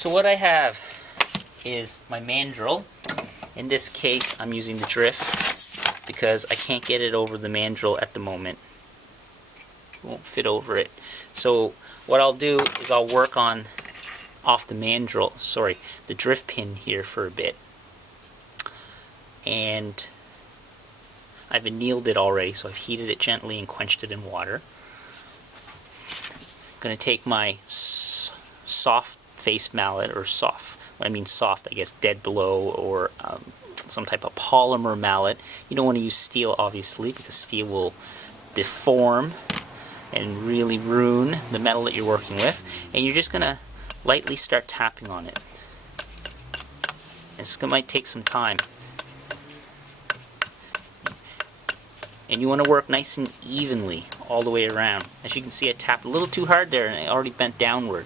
So what I have is my mandrel. In this case, I'm using the drift because I can't get it over the mandrel at the moment. It won't fit over it. So what I'll do is I'll work on off the mandrel, the drift pin here for a bit. And I've annealed it already, so I've heated it gently and quenched it in water. I'm going to take my soft face mallet, or soft, when I mean soft, I guess dead blow, or some type of polymer mallet. You don't want to use steel, obviously, because steel will deform and really ruin the metal that you're working with. And you're just going to lightly start tapping on it. This might take some time. And you want to work nice and evenly all the way around. As you can see, I tapped a little too hard there and it already bent downward.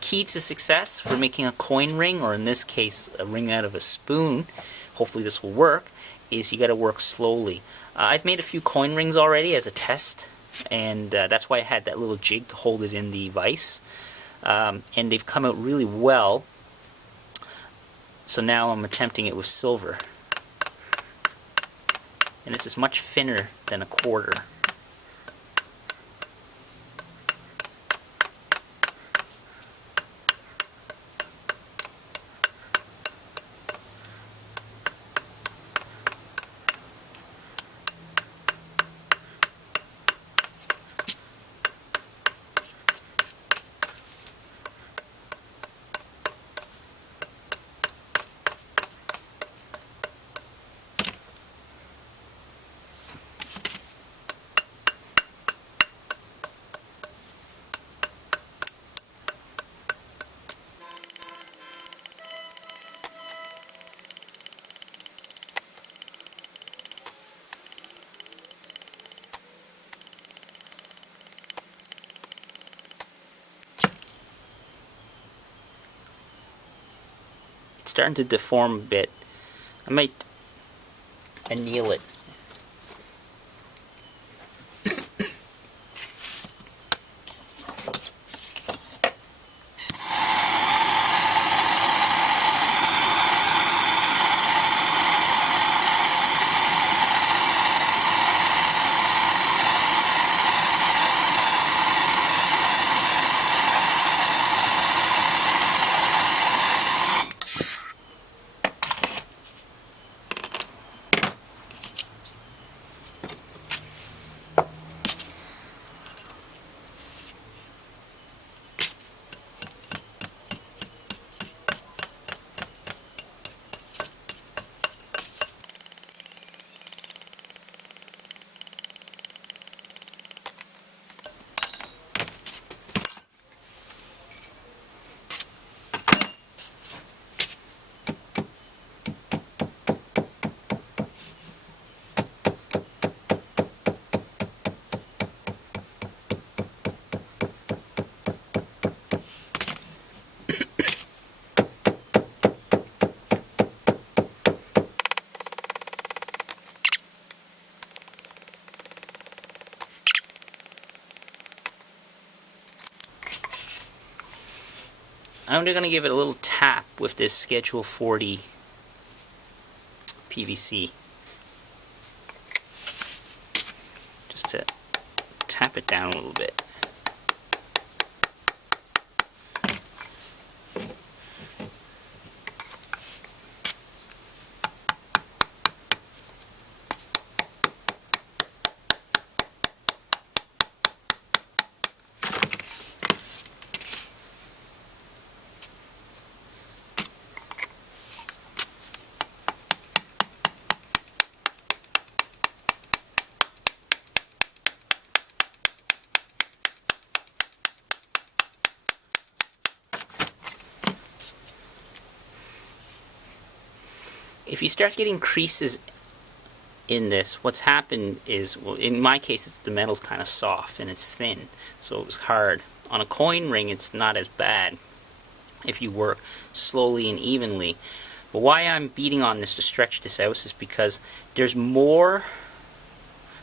Key to success for making a coin ring, or in this case a ring out of a spoon, hopefully this will work, is you got to work slowly. I've made a few coin rings already as a test, and that's why I had that little jig to hold it in the vise. And they've come out really well. So now I'm attempting it with silver. And this is much thinner than a quarter. It's starting to deform a bit. I might anneal it. I'm going to give it a little tap with this Schedule 40 PVC. Just to tap it down a little bit. If you start getting creases in this, what's happened is, well, in my case, the metal's kind of soft and it's thin, so it was hard. On a coin ring, it's not as bad if you work slowly and evenly. But why I'm beating on this to stretch this out is because there's more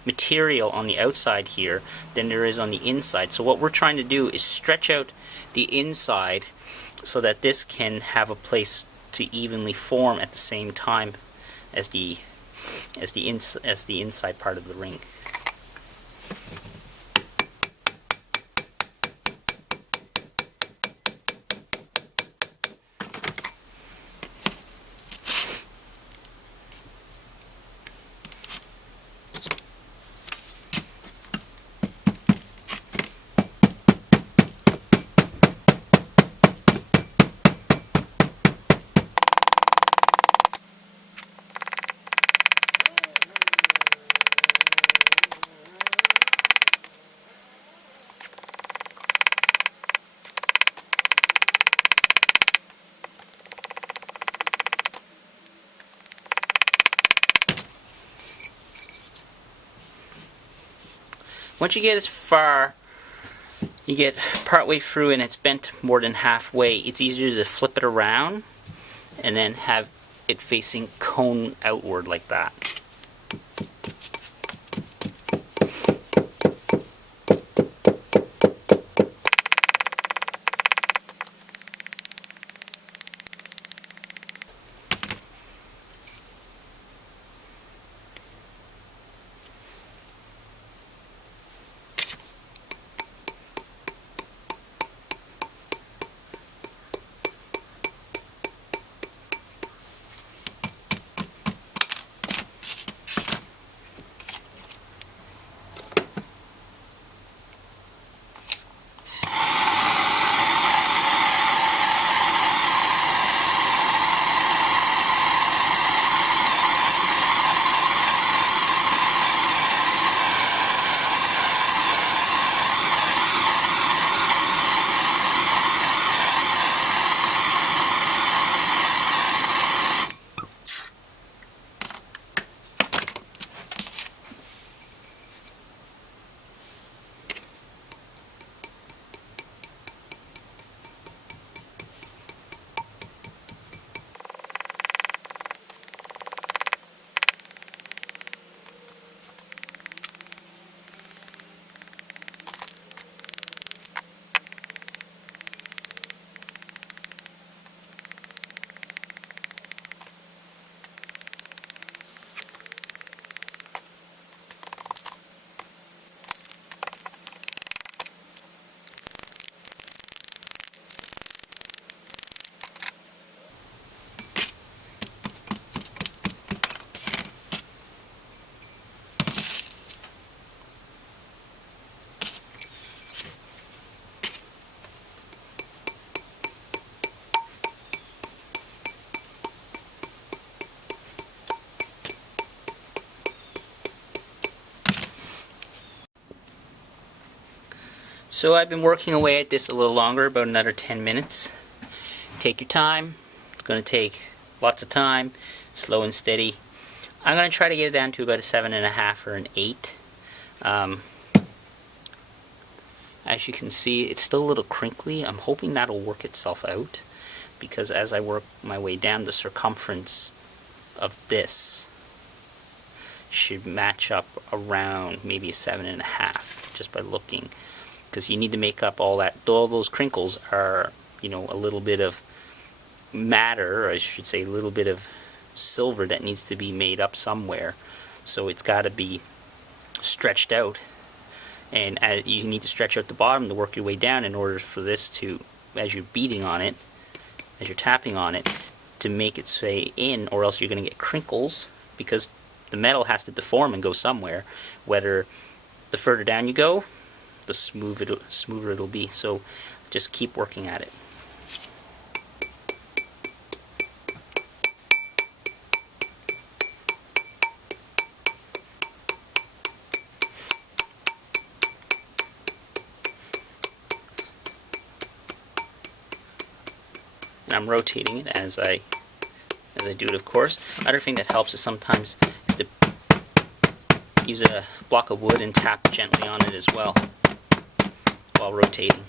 material on the outside here than there is on the inside. So what we're trying to do is stretch out the inside so that this can have a place to evenly form at the same time as the inside part of the ring. Once you get as far, you get partway through and it's bent more than halfway, it's easier to flip it around and then have it facing cone outward like that. So I've been working away at this a little longer, about another 10 minutes. Take your time. It's going to take lots of time, slow and steady. I'm going to try to get it down to about a 7.5 or an 8. As you can see, it's still a little crinkly. I'm hoping that'll work itself out, because as I work my way down, the circumference of this should match up around maybe a 7.5 just by looking, because you need to make up all those crinkles are, you know, a little bit of matter, or I should say a little bit of silver that needs to be made up somewhere. So it's got to be stretched out, and you need to stretch out the bottom to work your way down in order for this to, as you're beating on it, as you're tapping on it, to make its way in, or else you're going to get crinkles, because the metal has to deform and go somewhere. Whether the further down you go, the smoother it'll be. So just keep working at it. And I'm rotating it as I do it, of course. Another thing that helps is sometimes is to use a block of wood and tap gently on it as well while rotating.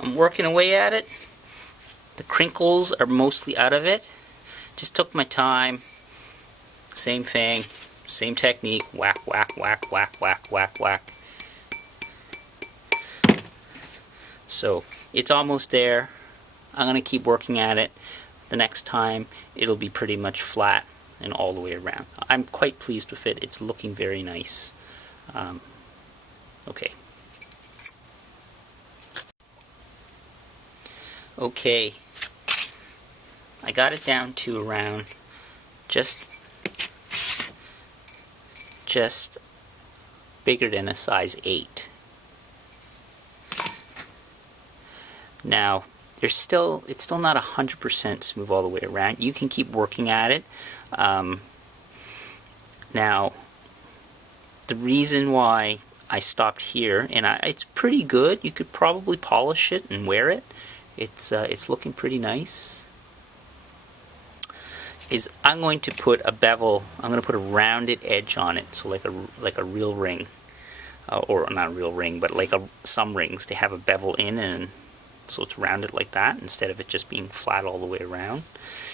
I'm working away at it. The crinkles are mostly out of it. Just took my time. Same thing, same technique. Whack, whack, whack, whack, whack, whack, whack. So it's almost there. I'm going to keep working at it. The next time it'll be pretty much flat and all the way around. I'm quite pleased with it. It's looking very nice. Okay. Okay. I got it down to around just bigger than a size 8. Now, it's still not 100% smooth all the way around. You can keep working at it. Now, the reason why I stopped here, and it's pretty good. You could probably polish it and wear it. It's looking pretty nice. Is I'm going to put a bevel. I'm going to put a rounded edge on it, so like a real ring, or not a real ring, but like some rings. They have a bevel in, and so it's rounded like that instead of it just being flat all the way around.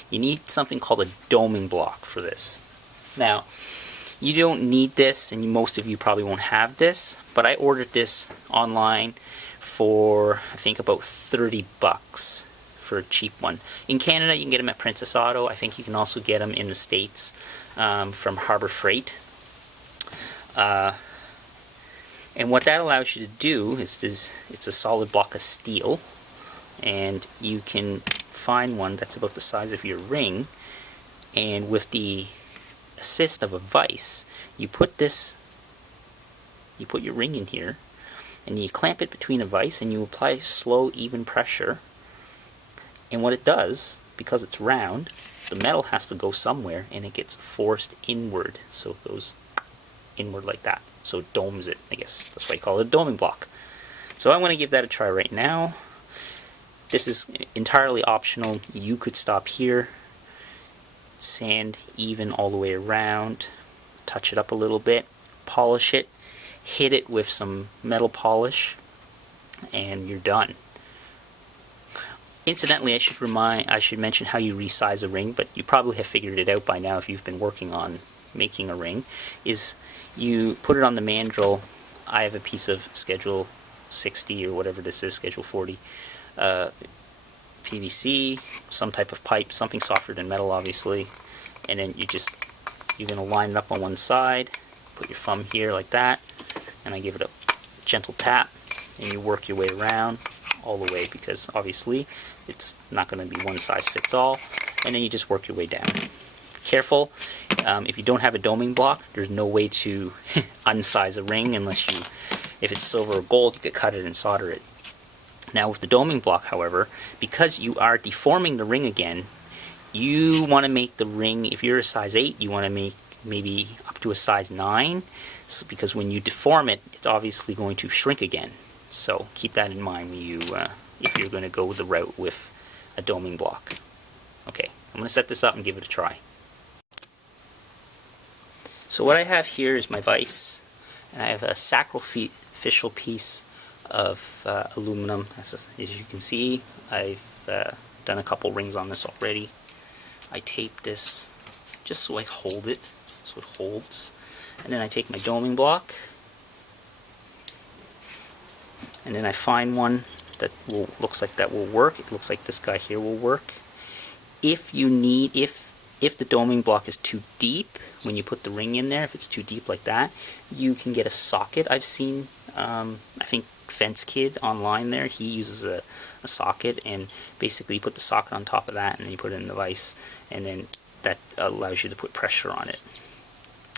You need something called a doming block for this. Now, you don't need this, and most of you probably won't have this, but I ordered this online for I think about $30 for a cheap one. In Canada, you can get them at Princess Auto. I think you can also get them in the States from Harbor Freight. And what that allows you to do is it's a solid block of steel, and you can find one that's about the size of your ring, and with the assist of a vise, you put your ring in here, and you clamp it between a vise, and you apply slow, even pressure. And what it does, because it's round, the metal has to go somewhere, and it gets forced inward, so it goes inward like that. So it domes it, I guess. That's why you call it a doming block. So I'm going to give that a try right now. This is entirely optional. You could stop here, sand even all the way around, touch it up a little bit, polish it, hit it with some metal polish, and you're done. Incidentally, I should mention how you resize a ring, but you probably have figured it out by now if you've been working on making a ring. Is you put it on the mandrel. I have a piece of Schedule 60 or whatever this is, Schedule 40, PVC, some type of pipe, something softer than metal, obviously. And then you're going to line it up on one side, put your thumb here like that, and I give it a gentle tap, and you work your way around all the way, because obviously it's not going to be one size fits all, and then you just work your way down. Careful, if you don't have a doming block, there's no way to unsize a ring unless if it's silver or gold, you could cut it and solder it. Now with the doming block, however, because you are deforming the ring again, you want to make the ring, if you're a size 8, you want to make maybe up to a size 9, because when you deform it, it's obviously going to shrink again. So keep that in mind when if you're going to go the route with a doming block. Okay, I'm going to set this up and give it a try. So what I have here is my vise, and I have a sacrificial piece of aluminum. As you can see, I've done a couple rings on this already. I tape this just so I hold it, so it holds. And then I take my doming block, and then I find one that looks like that will work. It looks like this guy here will work. If the doming block is too deep, when you put the ring in there, if it's too deep like that, you can get a socket. I've seen, I think Fence Kid online there, he uses a socket, and basically you put the socket on top of that, and then you put it in the vise, and then that allows you to put pressure on it.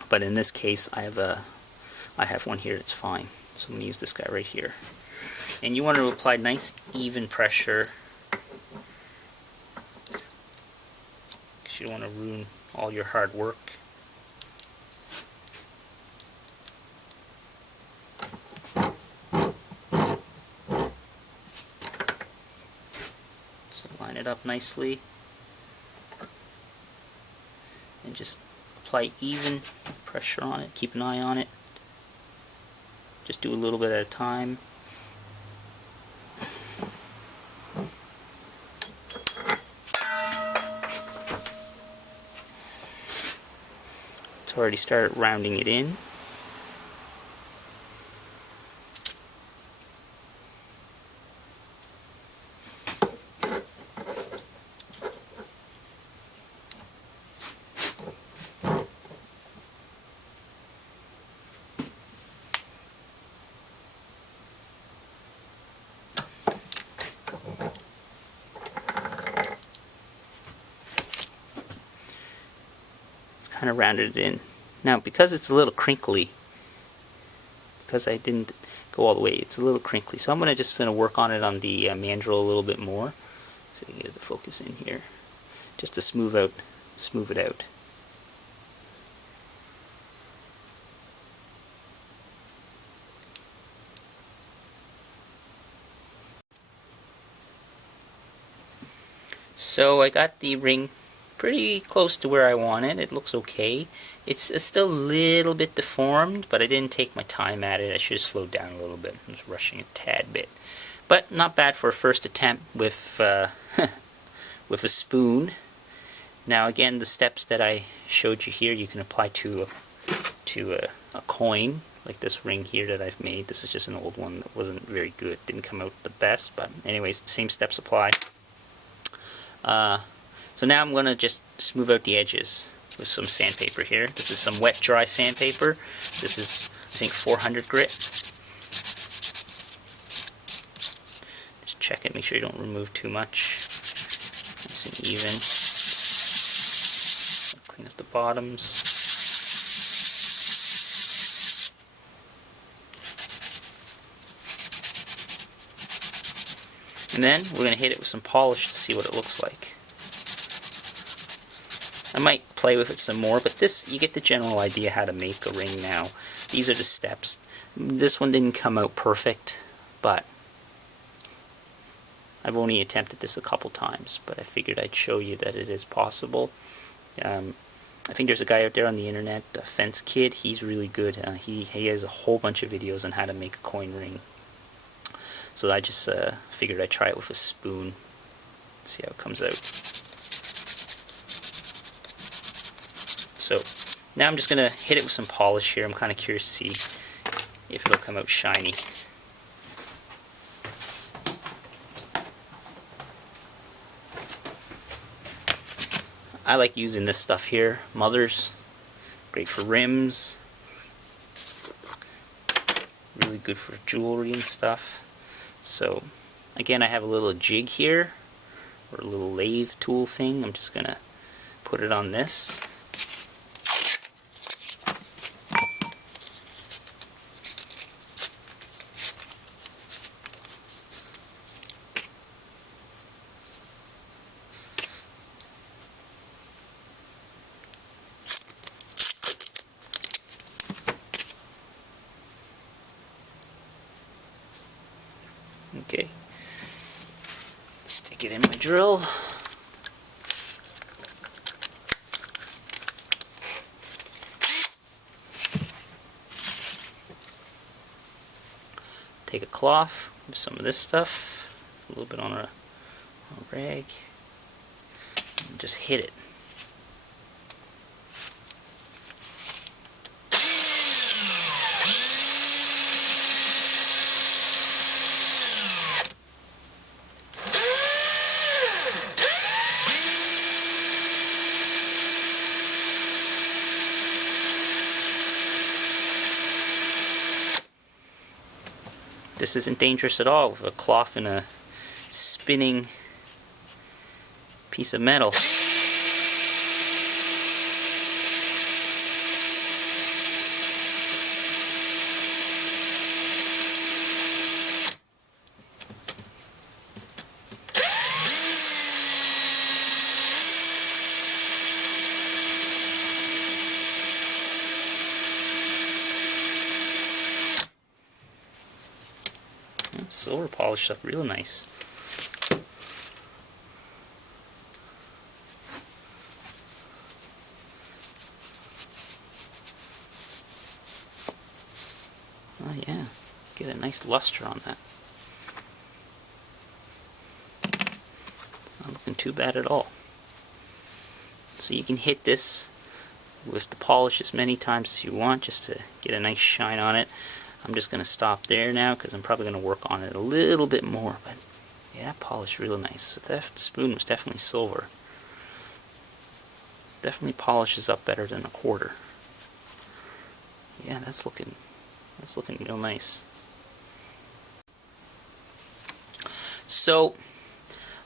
But in this case, I have one here that's fine. So I'm going to use this guy right here. And you want to apply nice even pressure, because you don't want to ruin all your hard work. So line it up nicely, and just apply even pressure on it. Keep an eye on it. Just do a little bit at a time. So I already started rounding it in. Kind of rounded it in. Now, because it's a little crinkly, because I didn't go all the way, it's a little crinkly. So I'm just going to work on it on the mandrel a little bit more, so you can get the focus in here, just to smooth it out. So I got the ring pretty close to where I want it. It looks okay. It's still a little bit deformed, but I didn't take my time at it. I should have slowed down a little bit. I was rushing a tad bit. But not bad for a first attempt with with a spoon. Now again, the steps that I showed you here, you can apply to a coin, like this ring here that I've made. This is just an old one that wasn't very good. Didn't come out the best, but anyways, same steps apply. So now I'm going to just smooth out the edges with some sandpaper here. This is some wet dry sandpaper. This is, I think, 400 grit. Just check it, make sure you don't remove too much. Nice and even. Clean up the bottoms. And then we're going to hit it with some polish to see what it looks like. I might play with it some more, but this, you get the general idea how to make a ring now. These are the steps. This one didn't come out perfect, but I've only attempted this a couple times, but I figured I'd show you that it is possible. I think there's a guy out there on the internet, a Fence Kid. He's really good. He has a whole bunch of videos on how to make a coin ring. So I just figured I'd try it with a spoon, see how it comes out. So now I'm just going to hit it with some polish here. I'm kind of curious to see if it'll come out shiny. I like using this stuff here. Mother's, great for rims, really good for jewelry and stuff. So again, I have a little jig here, or a little lathe tool thing. I'm just going to put it on this. Okay, stick it in my drill. Take a cloth, with some of this stuff, a little bit on a rag, and just hit it. This isn't dangerous at all with a cloth and a spinning piece of metal. Silver polished up real nice. Oh yeah, get a nice luster on that. Not looking too bad at all. So you can hit this with the polish as many times as you want just to get a nice shine on it. I'm just going to stop there now because I'm probably going to work on it a little bit more. But yeah, that polished real nice. So that spoon was definitely silver. Definitely polishes up better than a quarter. Yeah, that's looking real nice. So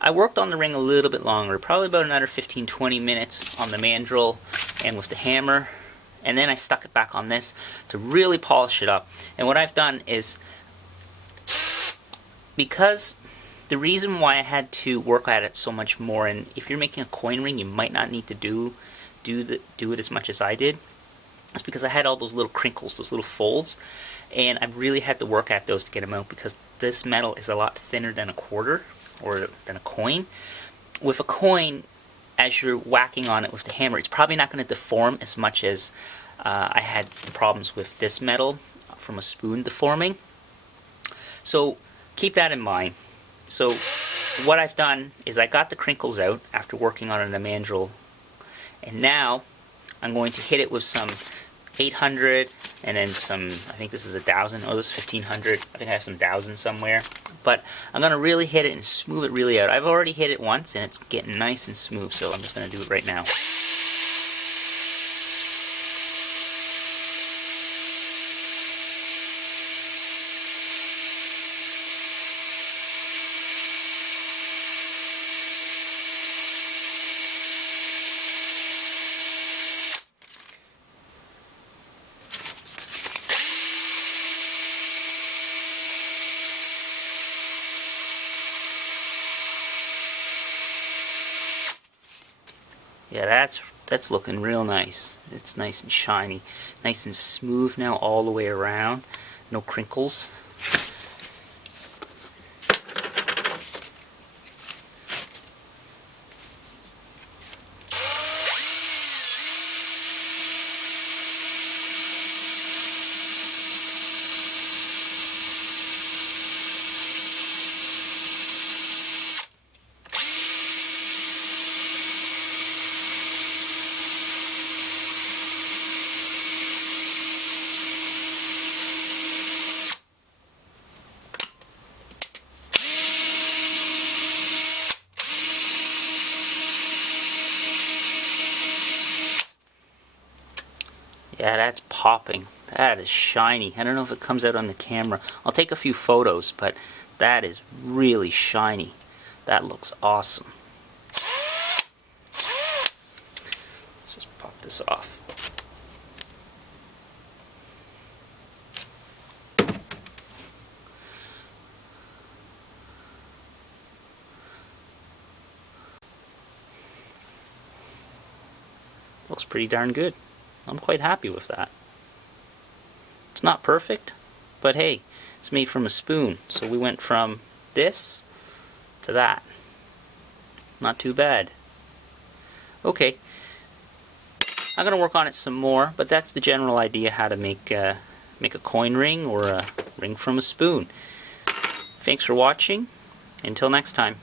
I worked on the ring a little bit longer, probably about another 15-20 minutes on the mandrel and with the hammer, and then I stuck it back on this to really polish it up. And what I've done is, because the reason why I had to work at it so much more, and if you're making a coin ring you might not need to do it as much as I did, is because I had all those little crinkles, those little folds, and I really had to work at those to get them out because this metal is a lot thinner than a quarter or than a coin. With a coin, as you're whacking on it with the hammer, it's probably not going to deform as much as I had problems with this metal from a spoon deforming. So keep that in mind. So what I've done is I got the crinkles out after working on it in the mandrel, and now I'm going to hit it with some 800 and then some, I think this is 1,000. Oh, this is 1,500. I think I have some 1,000 somewhere. But I'm going to really hit it and smooth it really out. I've already hit it once and it's getting nice and smooth, so I'm just going to do it right now. Yeah, that's looking real nice. It's nice and shiny, nice and smooth now all the way around. No crinkles. Yeah, that's popping. That is shiny. I don't know if it comes out on the camera. I'll take a few photos, but that is really shiny. That looks awesome. Let's just pop this off. Looks pretty darn good. I'm quite happy with that. It's not perfect, but hey, it's made from a spoon. So we went from this to that. Not too bad. Okay, I'm going to work on it some more, but that's the general idea how to make a coin ring or a ring from a spoon. Thanks for watching. Until next time.